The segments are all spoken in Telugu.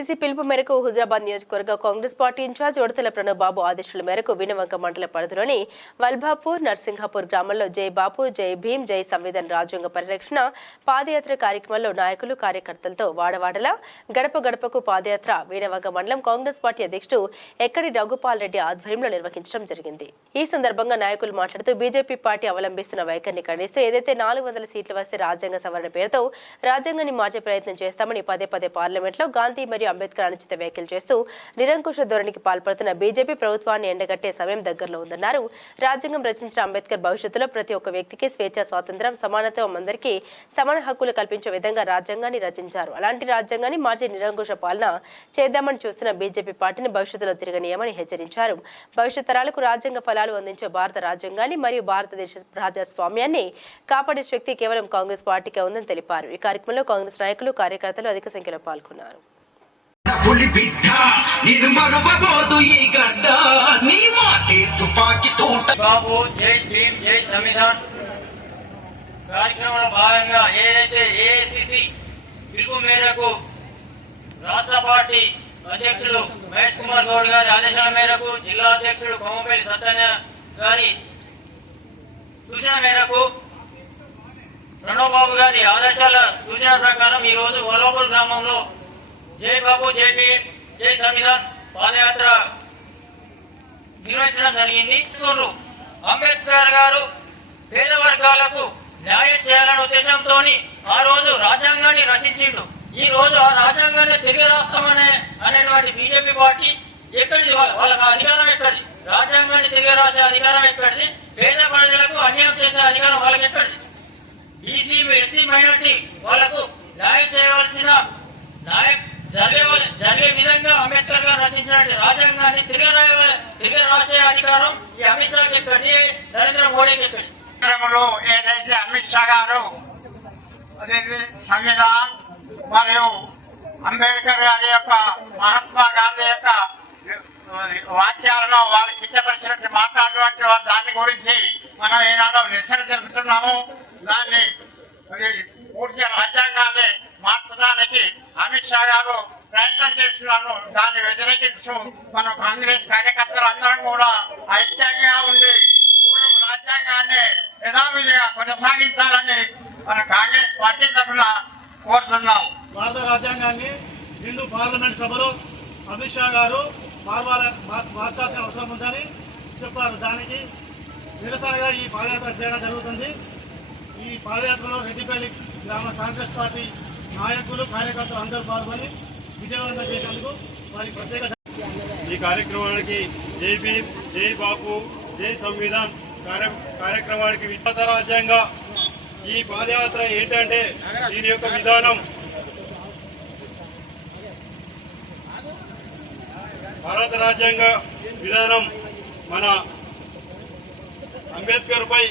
ఏఐసీసీ పిలుపు మేరకు హుజరాబాద్ నియోజకవర్గ కాంగ్రెస్ పార్టీ ఇన్ఛార్జ్ ఉడతల ప్రణవ్ బాబు ఆదేశాల మేరకు వినవంక మండల పరిధిలోని వల్భాపూర్ నర్సింహాపూర్ గ్రామంలో జై బాపు జై భీం జై సంవిధాన్ రాజ్యాంగ పరిరక్షణ పాదయాత్ర కార్యక్రమంలో నాయకులు కార్యకర్తలతో వాడవాడలా గడప గడపకు పాదయాత్ర వీణవంక మండలం కాంగ్రెస్ పార్టీ అధ్యక్షుడు ఎక్కడి రఘుపాల్ రెడ్డి ఆధ్వర్యంలో నిర్వహించడం జరిగింది. ఈ సందర్భంగా నాయకులు మాట్లాడుతూ బీజేపీ పార్టీ అవలంబిస్తున్న వైఖరిని ఖండిస్తూ ఏదైతే నాలుగు వందల సీట్లు వస్తే రాజ్యాంగ సవరణ పేరుతో రాజ్యాంగాన్ని మార్చే ప్రయత్నం చేస్తామని పదే పదే పార్లమెంట్లో గాంధీ మరియు అంబేద్కర్ అనుచిత వ్యాఖ్యలు చేస్తూ నిరంకుశ ధోరణికి పాల్పడుతున్న బీజేపీ ప్రభుత్వాన్ని ఎండగట్టే సమయం దగ్గరలో ఉందన్నారు. రాజ్యాంగం రచించిన అంబేద్కర్ భవిష్యత్తులో ప్రతి ఒక్క వ్యక్తికి స్వేచ్ఛ స్వాతంత్రం సమానత్వం అందరికీ సమాన హక్కులు కల్పించే విధంగా రాజ్యాంగాన్ని రచించారు. అలాంటి రాజ్యాంగాన్ని మార్చి నిరంకుశ పాలన చేద్దామని చూస్తున్న బీజేపీ పార్టీని భవిష్యత్తులో తిరగనీయమని హెచ్చరించారు. భవిష్యత్ తరాలకు రాజ్యాంగ ఫలాలు అందించే భారత రాజ్యాంగాన్ని మరియు భారతదేశ ప్రజాస్వామ్యాన్ని కాపాడే శక్తి కేవలం కాంగ్రెస్ పార్టీకే ఉందని తెలిపారు. ఈ కార్యక్రమంలో కాంగ్రెస్ నాయకులు కార్యకర్తలు అధిక సంఖ్యలో పాల్గొన్నారు. పులి బిడ్డ నేను మరవబోదు ఈ గడ్డ. నీ మాటే తుపాకి తోట. బాబు జై భీమ్ జై సంవిధాన్? కార్యక్రమంలో భాగంగా ఏదైతే ఏఐసిసి పిలుపు మేరకు రాష్ట్ర పార్టీ అధ్యక్షులు మహేష్ కుమార్ గౌడ్ గారి ఆదేశాల మేరకు జిల్లా అధ్యక్షుడు కొమ్మపల్లి సత్యనారాయణ గారి సూచన మేరకు ప్రణవ్ బాబు గారి ఆదేశాల సూచన ప్రకారం ఈ రోజు వలోపూర్ గ్రామంలో జై బాబు జై భీమ్ జై సంవిధాన్ పాదయాత్ర నిర్వహించడం జరిగింది. అంబేద్కర్ గారు పేద వర్గాలకు న్యాయం చేయాలనే ఉద్దేశంతో ఆ రోజు రాజ్యాంగాన్ని రచించిండు. ఈ రోజు ఆ రాజ్యాంగాన్ని తిరిగి రాస్తామనే అనేటువంటి బీజేపీ పార్టీ ఎక్కడిది? వాళ్ళ- వాళ్ళకి అధికారం ఎక్కడిది? రాజ్యాంగాన్ని తిరిగి రాసే అధికారం ఎక్కడిది? పేద ప్రజలకు అన్యాయం చేసే అధికారం వాళ్ళకి ఎక్కడిది బీసీ ఎస్సీ మైనార్టీ వాళ్ళకు న్యాయం చేయవలసిన న్యాయం జరిగే వల- జరిగే విధంగా అంబేద్కర్ గారు రచించినటువంటి రాజ్యాంగాన్ని తిరిగి తిరిగి రాసే అధికారం ఈ అమిత్ షాకి ఎక్కడి నరేంద్ర మోడీకి ఎక్కడి కార్యక్రమంలో ఏదైతే అమిత్ షా గారు అదేంటి సంవిధాన్ మరియు అంబేద్కర్ గారి యొక్క మహాత్మా గాంధీ యొక్క వాక్యాలను వారు కించపరిచినట్టు మాట్లాడినటువంటి దాని గురించి మనం ఈనాడు నిరసన జరుపుతున్నాము. దాన్ని పూర్తి రాజ్యాంగాన్ని మార్చడానికి అమిత్ షా గారు ప్రయత్నం చేస్తున్నారు. దాన్ని వ్యతిరేకిస్తూ మన కాంగ్రెస్ కార్యకర్తలు అందరం కూడా ఐక్యంగా ఉండి రాజ్యాంగాన్ని యథావిధిగా కొనసాగించాలని మన కాంగ్రెస్ పార్టీ తరఫున కోరుతున్నాం. భారత రాజ్యాంగాన్ని నిండు పార్లమెంట్ సభలో అమిత్ షా గారు మార్చాల్సిన అవసరం ఉందని చెప్పారు. దానికి నిరసనగా ఈ పాదయాత్ర చేయడం జరుగుతుంది. ఈ పాదయాత్రలో రెడ్డిపల్లి గ్రామ కాంగ్రెస్ పార్టీ నాయకులు కార్యకర్తలు అందరూ పాల్గొని విజయవంతం చేసేందుకు వారికి ప్రత్యేక ఈ కార్యక్రమానికి జై భీమ్ జై బాపు జై సంవిధాన్ కార్య- కార్యక్రమానికి విశ్వత రాజ్యాంగ. ఈ పాదయాత్ర ఏంటంటే దీని యొక్క విధానం. భారత రాజ్యాంగ విధానం మన అంబేద్కర్ పై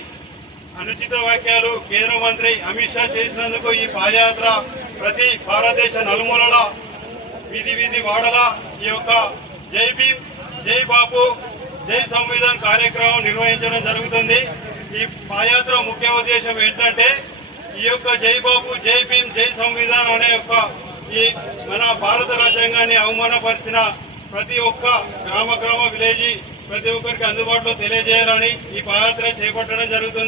అనుచిత వ్యాఖ్యలు కేంద్ర మంత్రి అమిత్ షా చేసినందుకు ఈ పాదయాత్ర ప్రతి భారతదేశ నలుమూలల వీధి వీధి వాడల ఈ యొక్క జై భీమ్ జై బాపు జై సంవిధాన్ కార్యక్రమం నిర్వహించడం జరుగుతుంది. ఈ పాదయాత్ర ముఖ్య ఉద్దేశం ఏంటంటే ఈ యొక్క జై బాపు జై భీమ్ జై సంవిధాన్ అనే యొక్క ఈ మన భారత రాజ్యాంగాన్ని అవమానపరిచిన ప్రతి ఒక్క గ్రామ గ్రామ విలేజీ ప్రతి ఒక్కరికి అందుబాటులో తెలియజేయాలని ఈ పాదయాత్ర చేపట్టడం జరుగుతుంది.